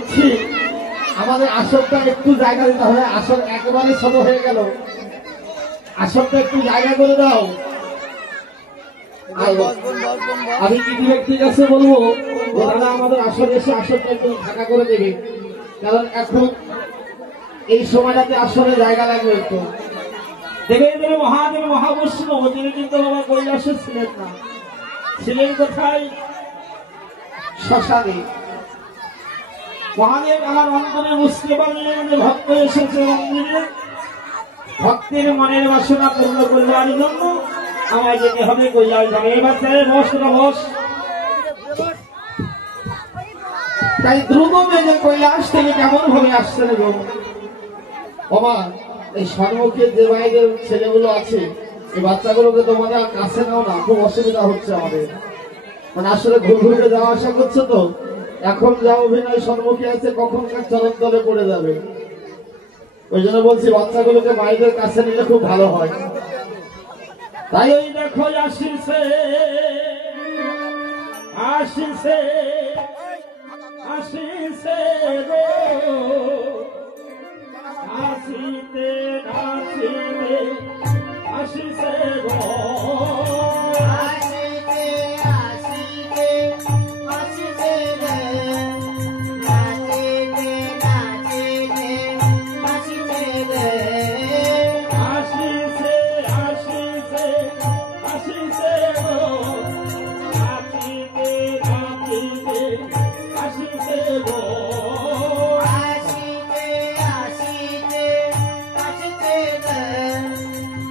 বলছি আমাদের আসরটা একটু জায়গা দিতে হবে, আসর একেবারে ছোট হয়ে গেল, আসরটা একটু জায়গা করে দাও। আমি কি ব্যক্তির কাছে বলবো দাদা আমাদের আসরে এসে আসরটা একটু ফাঁকা করে দেবে, কারণ এখন এই সময়টাতে আসলে জায়গা লাগবে একটু। দেবেন্দ্র মহাদেব মহাবৈষ্ণব তিনি কিন্তু বাবা কৈলাসে ছিলেন না, ছিলেন কোথায়? শ্মশানে। মহাদেব আমার অন্তরে বুঝতে পারলেন যে ভক্ত এসেছে মন্দিরে, ভক্তের মনের বাসনা পূর্ণ করবার জন্য আমার যেতে হবে কৈলাস ধামে। এবার চাই বস বস, তাই দ্রুত বেজে কৈলাস থেকে কেমন ভাবে আসছে না গো বাবা। এই সম্মুখে যে ভাইদের ছেলেগুলো আছে এই বাচ্চাগুলোকে তোমাদের কাছে নাও না, খুব অসুবিধা হচ্ছে আমাদের, মানে আসলে ঘুরে যাওয়া আসা করছে তো, এখন যা অভিনয় সম্মুখে আছে কখনকার চরম তলে পড়ে যাবে, ওই জন্য বলছি বাচ্চাগুলোকে মায়েদের কাছে নিলে খুব ভালো হয়। তাই ওই দেখো আসিছে আসিছে আসিছে গো, আসিতে আসিতে আসিছে গো, আসিতে আসিতে আসিছে রে, নাচিতে নাচিতে আসিছে রে, আসিছে আসিছে আসিছে গো, নাচিতে নাচিতে আসিছে গো, আসিতে আসিতে আসিছে রে,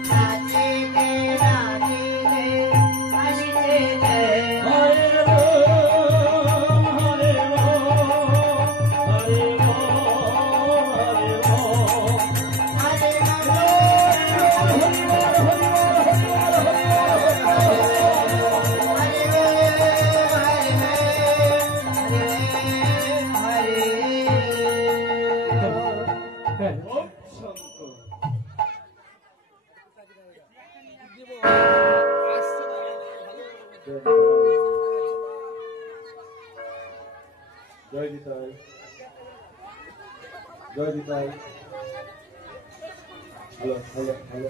নাচিতে নাচিতে আসিছে রে, হরে রাম হরে রাম হরে রাম জয় দিতাই জয় দিতাই। হ্যালো হ্যালো হ্যালো,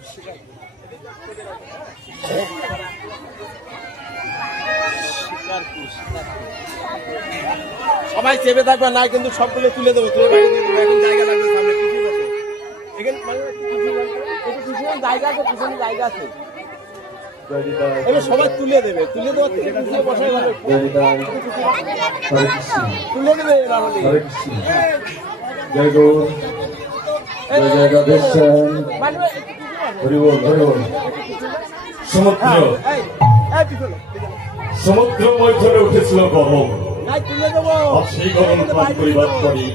সবাই চেপে থাকবে না কিন্তু সবগুলো তুলে দেবো, তুলে এখন জায়গা লাগবে সামনে পিছিয়ে আছে, এখানে জায়গা আছে, পিছনে জায়গা আছে, এবার সবাই তুলে দেবে, তুলে দেওয়ার থেকে পিছিয়ে বসাই ভালো, তুলে দেবে জয় গো জয় রাধেশ্যাম হরি বল হরি বল। সমুদ্র মন্থনে উঠেছিল গরম, আর সেই গরম পান করিবার পরে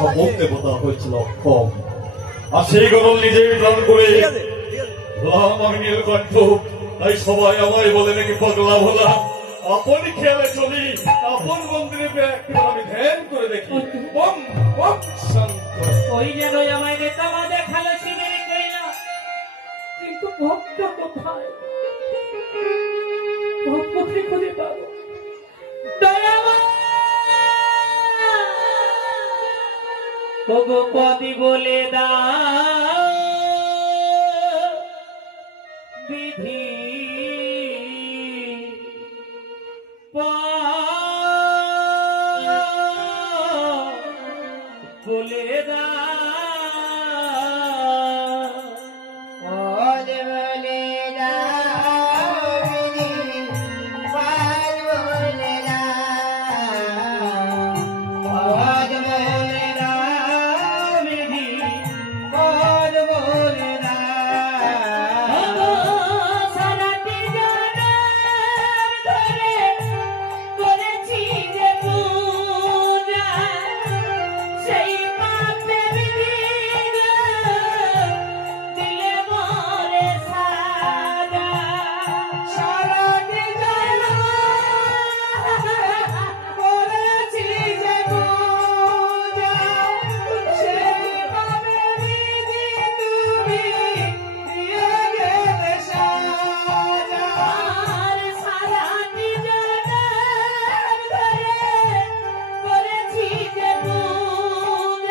সব দেবতা হয়েছিল কম, আর সেই গরম নিজেই প্রাণ করে আমি নীলকণ্ঠ। তাই সবাই আমায় বলে নাকি পাগলা ভোলা, আপন খেয়ালে চলি আপন মন্দিরে আমি ধ্যান করে দেখি বম বম শান্ত। ওই যেন আমায় নেতামা দেখালো শিবিরে কইলা, কিন্তু ভক্ত কোথায়, ভক্ত খুঁজে পাবো পদি বলে দা বিধি বলে দা